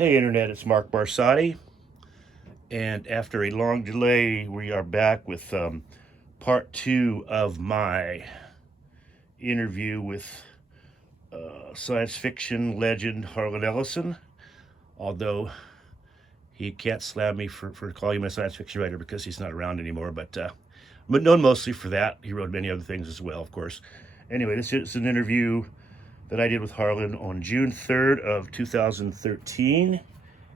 Hey Internet, it's Mark Barsotti, and after a long delay, we are back with part two of my interview with science fiction legend Harlan Ellison. Although he can't slam me for calling him a science fiction writer because he's not around anymore, but known mostly for that. He wrote many other things as well, of course. Anyway, this is an interview that I did with Harlan on June 3rd of 2013.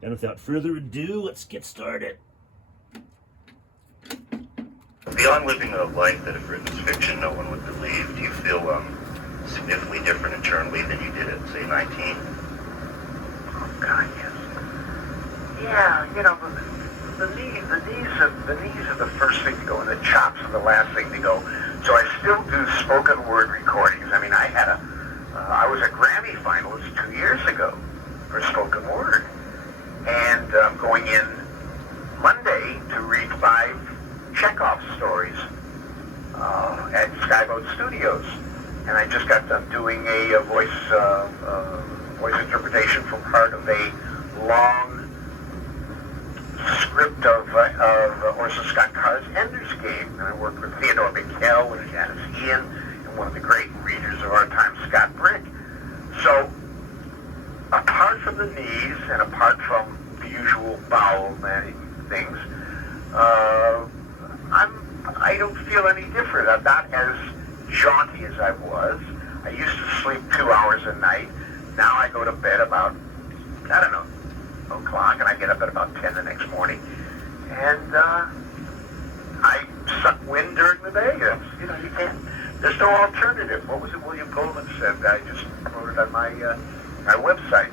And without further ado, let's get started. Beyond living a life that if written as fiction no one would believe, do you feel significantly different internally than you did at, say, 19? Oh, God, yes. Yeah, the knees are the first thing to go, and the chops are the last thing to go. So I still do spoken word recordings. I mean, I was a Grammy finalist 2 years ago for spoken word. And I'm going in Monday to read 5 Chekhov stories at Skyboat Studios. And I just got done doing a voice interpretation from part of a long script of Orson Scott Card's Ender's Game. And I worked with Theodore Mikell and Janice Ian and one of the great readers of our time, Scott Brick. So, apart from the knees and apart from the usual bowel things, I don't feel any different. I'm not as jaunty as I was. I used to sleep 2 hours a night. Now I go to bed about, o'clock, and I get up at about 10 the next morning. And I suck wind during the day. You can't. There's no alternative. What was it William Goldman said? I just wrote it on my website.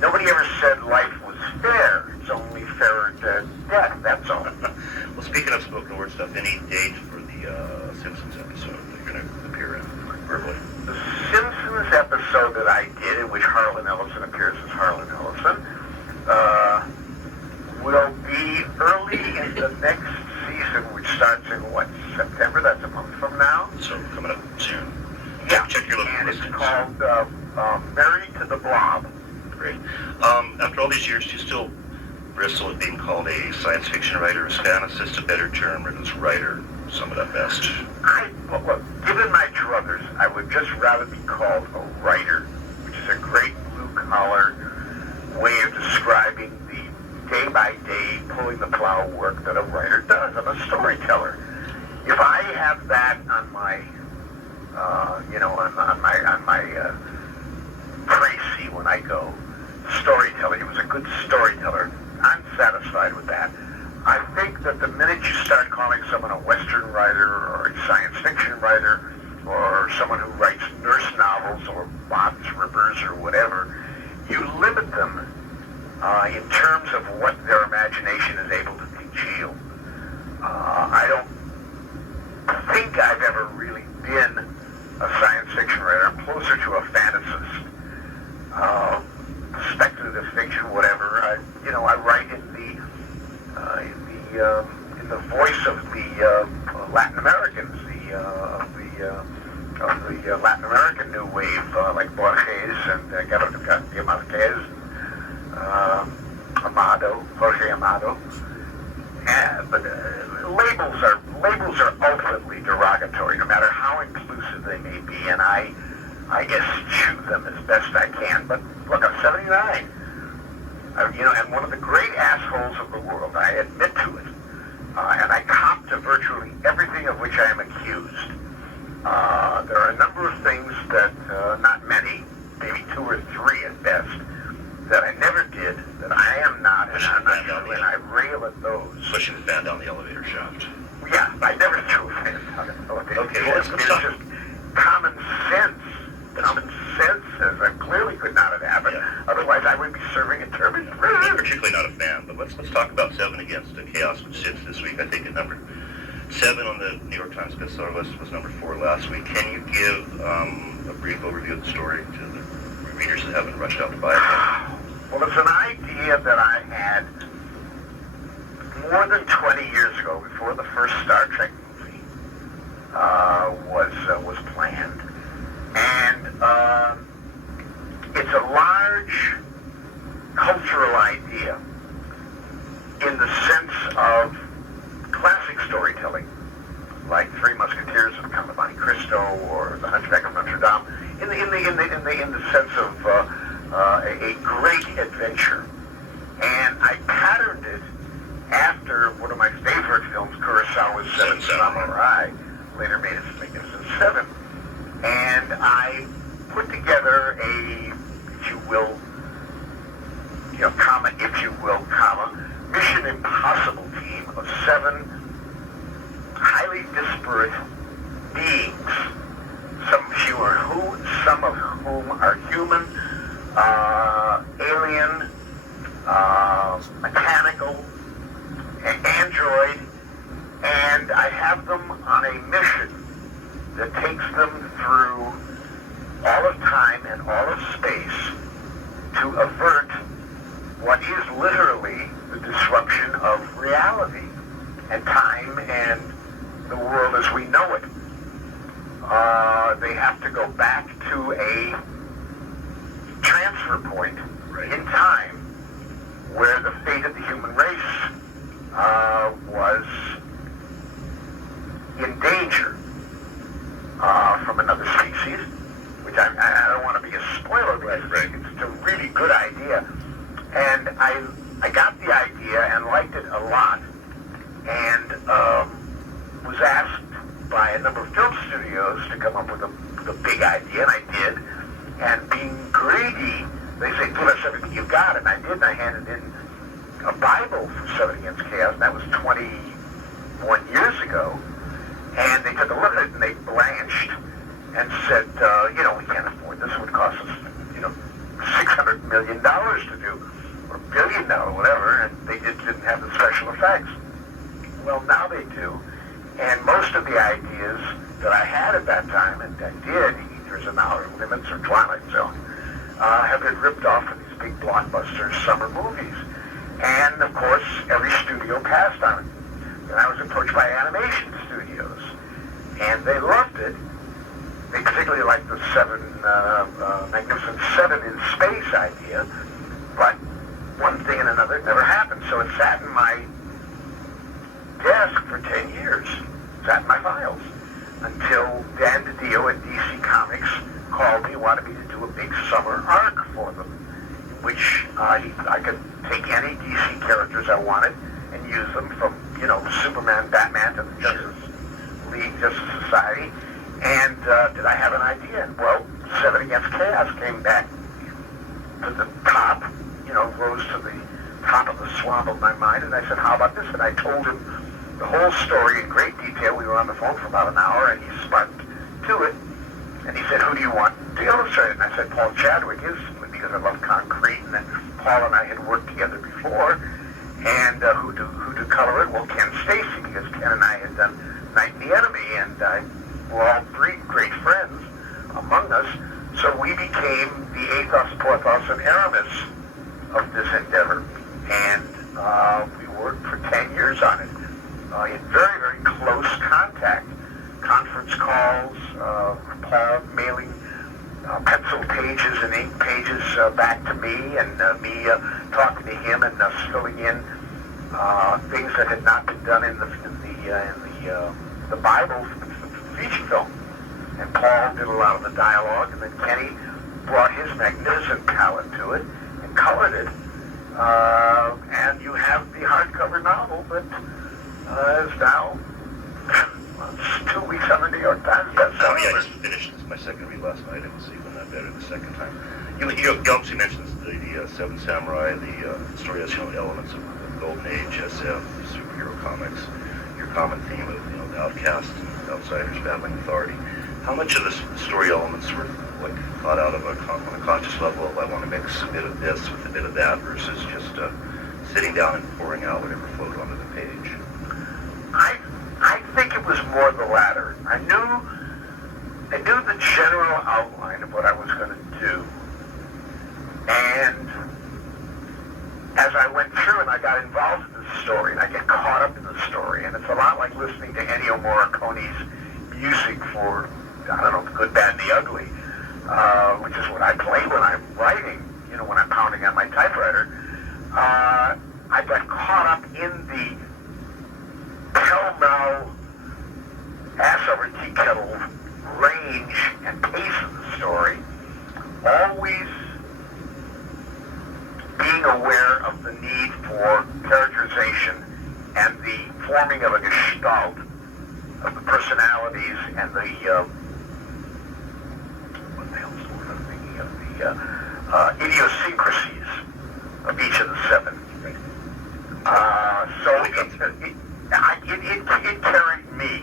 Nobody ever said life was fair. It's only fairer to death. That's all. Well, speaking of spoken word stuff, any date for the Simpsons episode that you're going to appear in verbally? The Simpsons episode that I did, in which Harlan Ellison appears as Harlan Ellison, will be early in the next season, which starts in, September? That's a month from now. So coming up soon. Yeah. Check your local and it's listings. called Married to the Blob. Great. After all these years, do you still bristle at being called a science fiction writer? Is fantasist a better term, or does writer sum it up best? Look, given my druthers, I would just rather be called a writer, which is a great blue-collar way of describing the day-by-day pulling the plow work that a writer does. I'm a storyteller. If I have that on my, on my précis when I go, storyteller, he was a good storyteller, I'm satisfied with that. I think that the minute you start calling someone a Western writer or a science fiction writer or someone who writes nurse novels or Bob's Rippers or whatever, you limit them in terms of what their imagination is able to congeal. I don't think I've ever really been a science fiction writer. I'm closer to a fantasist. Speculative fiction, whatever. I write in the voice of the Latin Americans, of the Latin American New Wave, like Borges and Gabriel Garcia Marquez, Jorge Amado. But labels are ultimately derogatory, no matter how inclusive they may be, and I eschew them as best I can. But look, I'm 79. And one of the great assholes of the world, I admit to it, and I cop to virtually everything of which I am accused. There are a number of things that, not many, maybe 2 or 3 at best, that I never did, that I am not, and I'm not true, and I rail at those. Pushing the fan down the elevator shaft. Yeah, I never threw a fan down the elevator. Okay, well, let's talk. It's just common sense. Common sense says that clearly could not have happened. Yeah. Otherwise, I would be serving a term. I'm particularly not a fan, but let's talk about 7 Against the Chaos, which sits this week, I think, at number 7 on the New York Times bestseller list, was number 4 last week. Can you give a brief overview of the story to the readers that haven't rushed out to buy it? Well, it's an idea that I had more than 20 years ago, before the first Star Trek movie was planned, and it's it's a large cultural idea in the sense of classic storytelling, like Three Musketeers of Count of Monte Cristo or The Hunchback of Notre Dame, in the sense of a great adventure. And I patterned it after one of my favorite films, Kurosawa's Seven Samurai, later made its Magnificent Seven. And I put together a, if you will, comma, Mission Impossible team of 7 highly disparate beings, some of whom are human, alien, mechanical, android, and I have them on a mission that takes them through all of time and all of space to avert what is literally the disruption of reality and time and the world as we know it. They have to go back to a transfer point in time where the fate of the human race was in danger from another species, which I don't want to be a spoiler, but it's a really good idea. And I got the idea and liked it a lot, and was asked by a number of film studios to come up with a big idea, and I did. And being greedy, they say, give us everything you've got, and I did, and I handed in a Bible for 7 Against Chaos, and that was 21 years ago. And they took a look at it, and they blanched and said, we can't afford this. It would cost us, $600 million to do, or $1 billion, whatever, and they didn't have the special effects. Well, now they do, and most of the ideas that I had at that time, and I did, There's an Outer Limits or Twilight Zone, have been ripped off of these big blockbuster summer movies. And, of course, every studio passed on it. And I was approached by animation studios, and they loved it. They particularly liked the Magnificent Seven in space idea, but one thing and another never happened. So it sat in my desk for 10 years, sat in my files, until Dan DiDio at DC Comics called me, wanted me to do a big summer arc for them, in which I could take any DC characters I wanted and use them from, Superman, Batman to the Justice League, Justice Society. And did I have an idea? Well, 7 Against Chaos came back to the top, rose to the top of the swamp of my mind, and I said, how about this? And I told him the whole story in great detail. We were on the phone for about an hour, and he sparked to it. And he said, who do you want to illustrate it? And I said, Paul Chadwick instantly, because I love concrete, and then Paul and I had worked together before. And who to color it? Well, Ken Stacy, because Ken and I had done Night and the Enemy, and we're all 3 great friends among us. So we became the Athos, Porthos, and Aramis of this endeavor. And we worked for 10 years on it, in very, very close contact. Conference calls, Paul mailing pencil pages and ink pages back to me, and me talking to him and filling in things that had not been done in the Bible feature film. And Paul did a lot of the dialogue, and then Kenny brought his magnificent palette to it and colored it. And you have the hardcover novel that is now 2 weeks on the New York Times bestseller. I just finished my second read last night. It was even better the second time. You obviously mentioned the Seven Samurai, the story has elements of the Golden Age, SF, superhero comics, your common theme of the outcasts and outsiders battling authority. How much of the story elements were thought out of on a conscious level? I want to mix a bit of this with a bit of that, versus just sitting down and pouring out whatever flowed onto the page. I think it was more the latter. I knew the general outline of what I was going to do, and as I went through and I got involved in the story, and I get caught up in the story, and it's a lot like listening to Ennio Morricone's music for, I don't know, The Good, Bad, and the Ugly, which is what I play when writing, when I'm pounding on my typewriter, I got caught up in the pell-mell, ass-over-tea-kettle range and pace of the story, always being aware of the need for characterization and the forming of a gestalt of the personalities and the what the hell's the word I'm thinking of, the idiosyncrasies of each of the seven. So it carried me.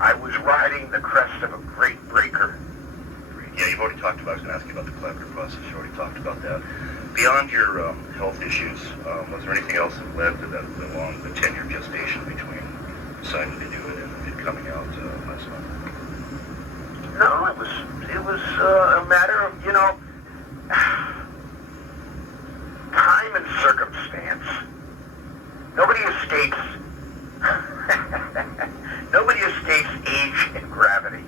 I was riding the crest of a great breaker. Yeah, you've already talked about, I was going to ask you about the collaborative process, you already talked about that. Beyond your health issues, was there anything else that led to that long, the 10-year gestation between deciding to do it and it coming out last month? No, it was a matter of, time and circumstance. Nobody escapes age and gravity.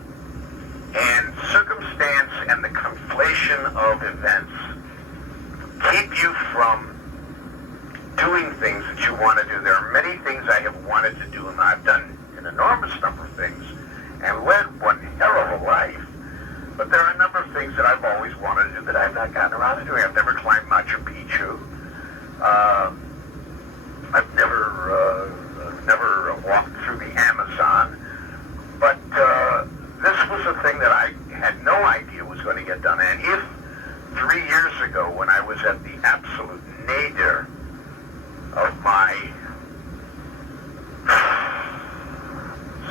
And circumstance and the conflation of events keep you from doing things that you want to do. There are many things I have wanted to do, and I've done an enormous number of things and led one hell of a life. But there are a number of things that I've always wanted to do that I've not gotten around to doing. I've never climbed Machu Picchu. I've never walked through the Amazon. But this was a thing that I had no idea was going to get done. And if 3 years ago, when I was at the absolute nadir of my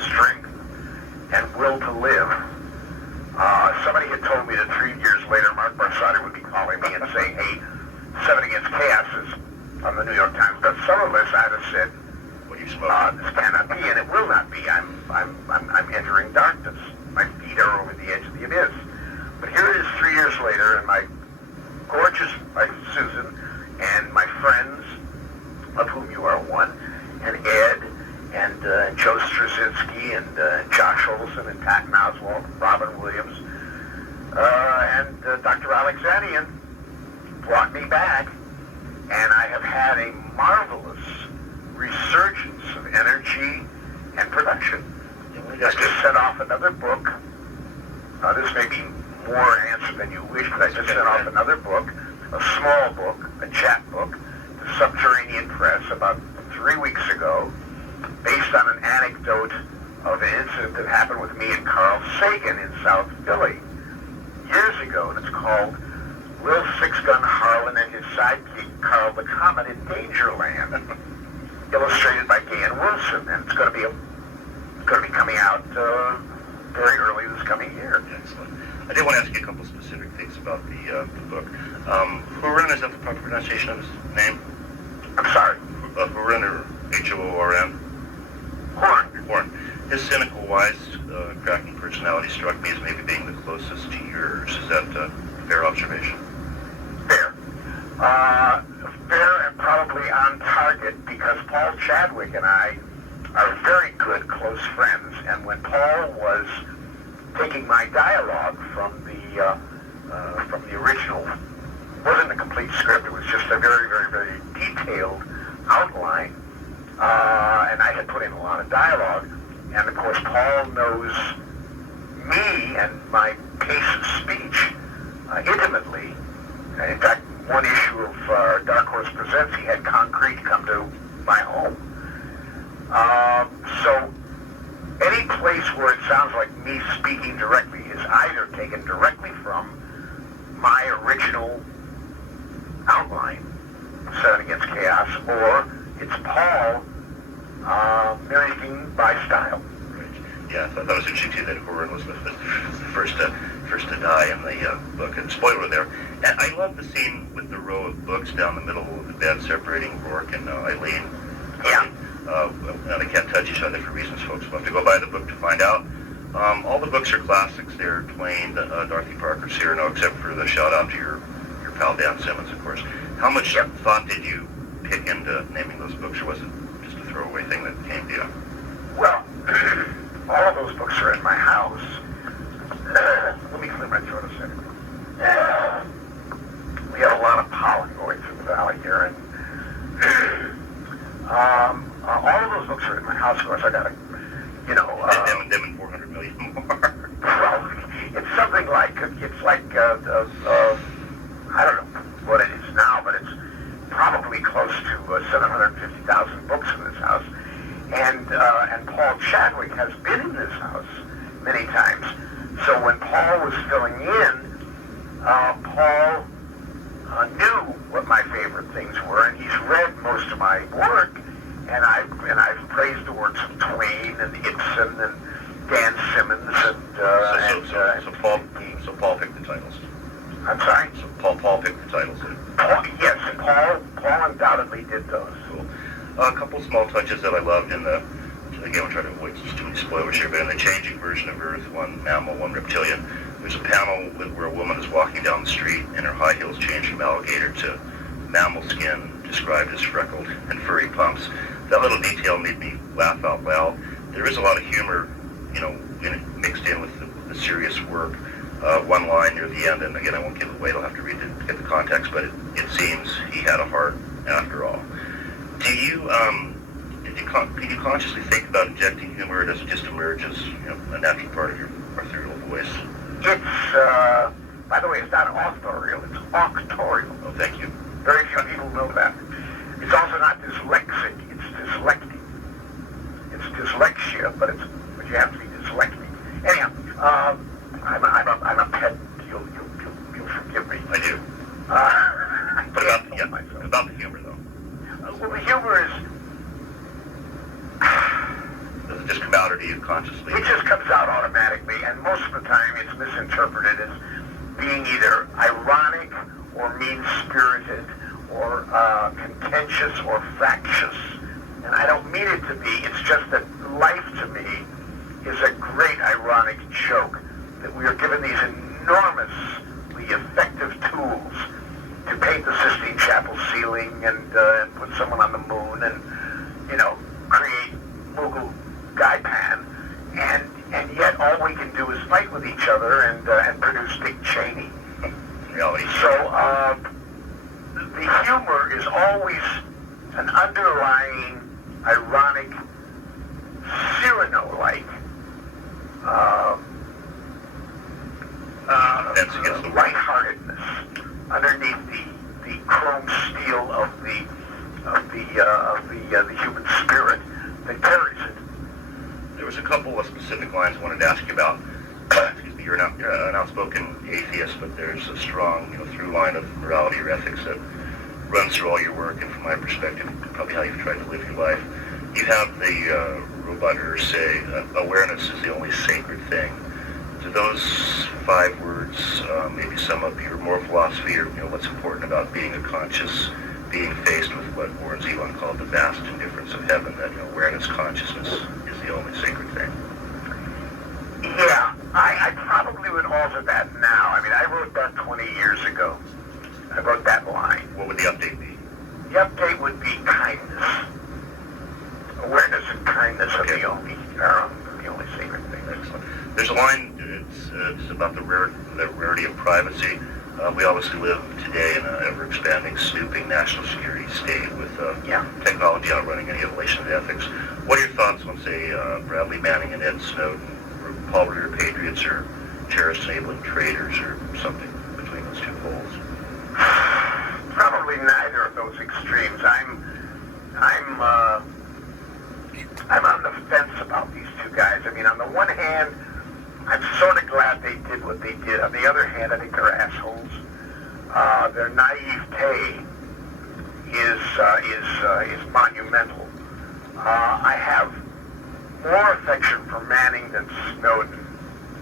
strength and will to live, somebody had told me that 3 years later, Mark Barsotti would be calling me and saying, "Hey, 7 Against Chaos is on the New York Times bestseller list," I'd have said, What do you smoke? "This cannot be, and it will not be. I'm entering darkness. My feet are over the edge of the abyss." But here it is 3 years later, and my gorgeous wife Susan and my friends, of whom you are one, and Ed and Joe Straczynski and Josh Olson and Pat Oswald, Robin Williams, and Dr. Alexanian brought me back, and I have had a marvelous resurgence of energy and production. I just set off another book. This may be more answer than you wish, but I just sent off another book, a small book, a chat book, to Subterranean Press about 3 weeks ago, based on an anecdote of an incident that happened with me and Carl Sagan in South Philly years ago, and it's called Will Six-Gun Harlan and His Sidekick Carl the Comet in Dangerland, illustrated by Gay and Wilson, and it's going to be coming out very early this coming year. Excellent. I did want to ask you a couple specific things about the book. Harlan, is that the proper pronunciation of his name? I'm sorry. Harlan, or H-O-O-R-N? Horn. His cynical, wise, cracking personality struck me as maybe being the closest to yours. Is that a fair observation? Fair. Fair and probably on target, because Paul Chadwick and I are very good close friends, and when Paul was taking my dialogue from the original, wasn't a complete script, it was just a very, very, very detailed outline, and I had put in a lot of dialogue, and of course Paul knows me and my pace of speech intimately. In fact, one issue of Dark Horse Presents, he had Concrete come to my home. So any place where it sounds like me speaking directly is either taken directly from my original outline, 7 Against Chaos, or it's Paul mimicking by style. Right. Yeah, I thought that was interesting too, that Harlan was the first to die in the book, and spoiler there. And I love the scene with the row of books down the middle of the bed separating Rourke and Eileen. Yeah. And they can't touch each other for reasons folks will have to go buy the book to find out. All the books are classics. They're Twain, Dorothy Parker, Cyrano, except for the shout out to your pal Dan Simmons, of course. How much thought did you pick into naming those books, or was it just a throwaway thing that came to you? Well, all of those books are in my house. Let me clear my throat a second. Valley here, and all of those books are in my house. Of course, I got a, them and 400 million more. well, it's something like I don't know what it is now, but it's probably close to 750,000 books in this house, and Paul Chadwick has been in this house many times. So when Paul was filling in, Paul knew what my favorite things were, and he's read most of my work, and I've praised the works of Twain and Ibsen and Dan Simmons So Paul picked the titles. I'm sorry. So Paul picked the titles. Yes, Paul undoubtedly did those. Cool. A couple small touches that I loved in the. Again, we'll try to avoid too many spoilers here, but in the changing version of Earth, one mammal, one reptilian, there's a panel where a woman is walking down the street and her high heels change from alligator to mammal skin, described as freckled and furry pumps. That little detail made me laugh out loud. There is a lot of humor, mixed in with the serious work. One line near the end, and again, I won't give it away. I'll have to read it to get the context, but it seems he had a heart after all. Can you consciously think about injecting humor, or does it just emerge as a natural part of your arthurial voice? It's, by the way, it's not authorial, it's auctorial. Oh, thank you. Very few people know that. It's also not dyslexic, it's dyslectic. It's dyslexia, but you have to be dyslectic. Anyhow, I'm a pet. You'll forgive me. I do. But about the humor, though. Well, the humor is. Does it just come out, or do you consciously? It just comes out automatically, and most of the time it's misinterpreted as being either ironic or mean-spirited or contentious or fractious. And I don't mean it to be. It's just that life to me is a great ironic joke, that we are given these enormously effective tools to paint the Sistine Chapel ceiling and put someone on the moon and, create Mughal Gaipan, and yet all we can do is fight with each other and produce Dick Cheney. Really? So the humor is always an underlying, ironic, Cyrano-like lightheartedness underneath the chrome steel of the human spirit that carries it. There was a couple of specific lines I wanted to ask you about. Excuse me, you're an outspoken atheist, but there's a strong, through line of morality or ethics that runs through all your work, and from my perspective, probably how you've tried to live your life. You have the roboters say, awareness is the only sacred thing. Do those 5 words maybe sum up your moral philosophy, or what's important about being a conscious being faced with what Warren Zevon called the vast indifference of heaven, that awareness, consciousness is the only sacred thing? Yeah, I probably would alter that now. I mean, I wrote that 20 years ago. I wrote that line. What would the update be? The update would be kindness. Awareness and kindness are the only sacred thing. Excellent. There's a line. It's about the rarity of privacy. We obviously live today in an ever-expanding, snooping national security state with technology outrunning any evolution of ethics. What are your thoughts on, say, Bradley Manning and Ed Snowden, or Paul Revere patriots, or terrorist-enabling traitors, or something between those two poles? Probably neither of those extremes. I'm on the fence about these two guys. I mean, on the one hand, I'm sort of glad they did what they did. On the other hand, I think they're assholes. Their naivete is monumental. I have more affection for Manning than Snowden.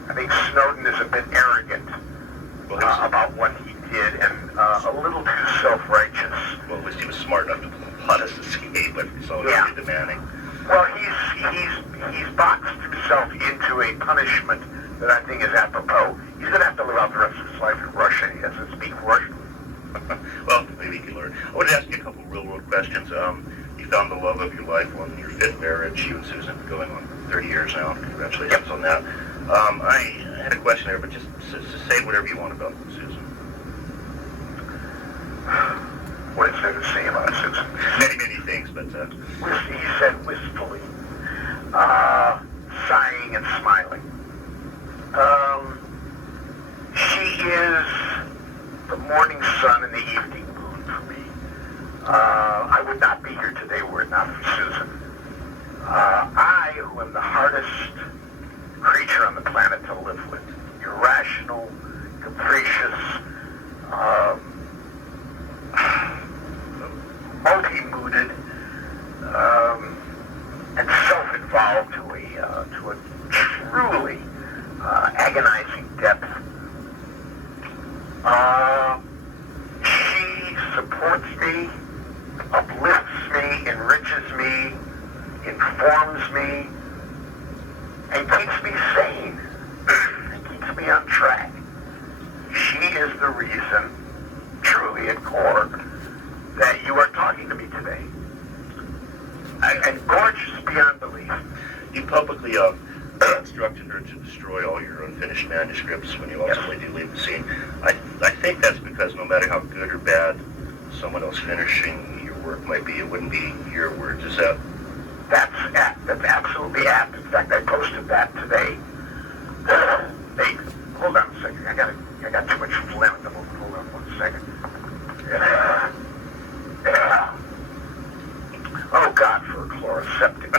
I think Snowden is a bit arrogant about what he did, and a little too self-righteous. Well, at least he was smart enough to plot his escape, but it's all really demanding. Well, he's boxed himself into a punishment that I think is apropos. He's going to have to live out the rest of his life in Russia. He doesn't speak Russian. Well, maybe he can learn. I wanted to ask you a couple of real-world questions. You found the love of your life on your 5th marriage, you and Susan, going on 30 years now. Congratulations on that. I had a question there, but just say whatever you want about Susan. What is there to say about Susan? Many things, but He said wistfully, sighing and smiling. She is the morning sun and the evening moon for me. I would not be here today were it not for Susan. I, who am the hardest creature on the planet to live with, irrational, capricious, multi-mooded, and self-involved to a truly agonizing depth. She supports me, uplifts me, enriches me, informs me, and keeps me sane, and keeps me on track. She is the reason, truly at core, that you are talking to me today. And gorgeous beyond belief. you publicly instructed her to destroy all your unfinished manuscripts when you ultimately do leave the scene. I think that's because no matter how good or bad someone else finishing your work might be, it wouldn't be your words. Is that? That's absolutely apt. In fact, I posted that today. Hey, hold on a second. I got too much phlegm at the moment. Hold on 1 second. Oh God, for a chloroseptic.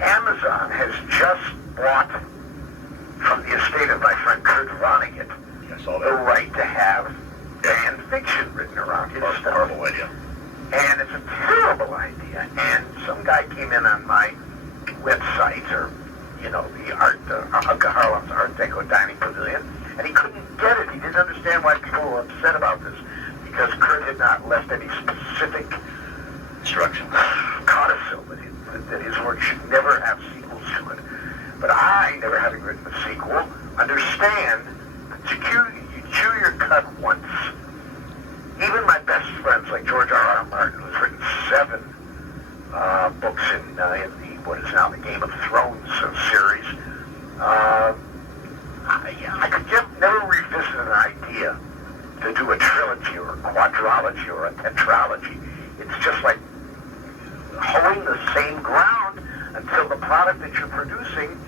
Amazon has just bought from the estate of my friend Kurt Vonnegut I saw the that. right to have fan fiction written around his stuff. Horrible idea. And it's a terrible idea. And some guy came in on my website, or, the Harlan's Art Deco Dining Pavilion, and he couldn't get it. He didn't understand why people were upset about this, because Kurt had not left any specific Instructions. codicil that his work should never have sequels to it. But I, never having written a sequel, understand that you chew your cud once. Even my best friends, like George R.R. Martin, who's written 7 books in the what is now the Game of Thrones series, I could never revisit an idea to do a trilogy or a quadrology or a tetralogy. It's just like hoeing the same ground until the product that you're producing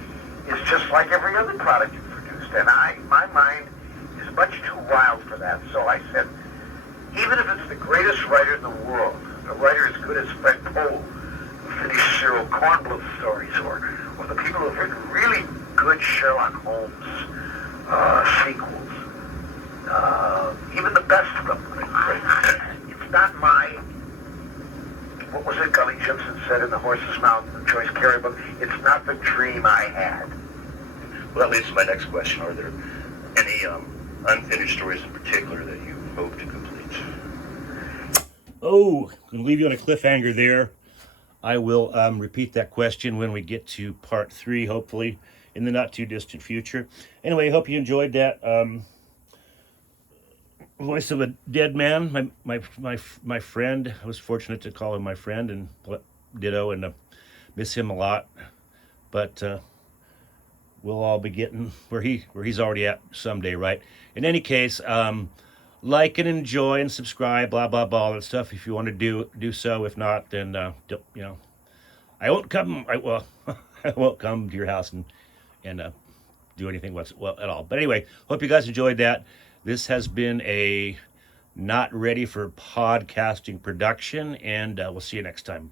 is just like every other product you've produced. And my mind is much too wild for that. So I said, even if it's the greatest writer in the world, a writer as good as Fred Pohl, who finished Cyril Kornbluth stories, or the people who have written really good Sherlock Holmes sequels, even the best of them, it's not what was it Gully Simpson said in The Horse's Mouth, the Joyce Carey book, it's not the dream I had. Well, that leads to my next question. Are there any unfinished stories in particular that you hope to complete? Oh, I'm going to leave you on a cliffhanger there. I will repeat that question when we get to part 3, hopefully, in the not too distant future. Anyway, I hope you enjoyed that. Voice of a dead man, my friend. I was fortunate to call him my friend, and ditto, and miss him a lot. But we'll all be getting where he's already at someday, right? In any case, like and enjoy and subscribe, blah blah blah, all that stuff. If you want to do so. If not, then I won't come. I won't come to your house and do anything at all. But anyway, hope you guys enjoyed that. This has been a not ready for podcasting production, and we'll see you next time.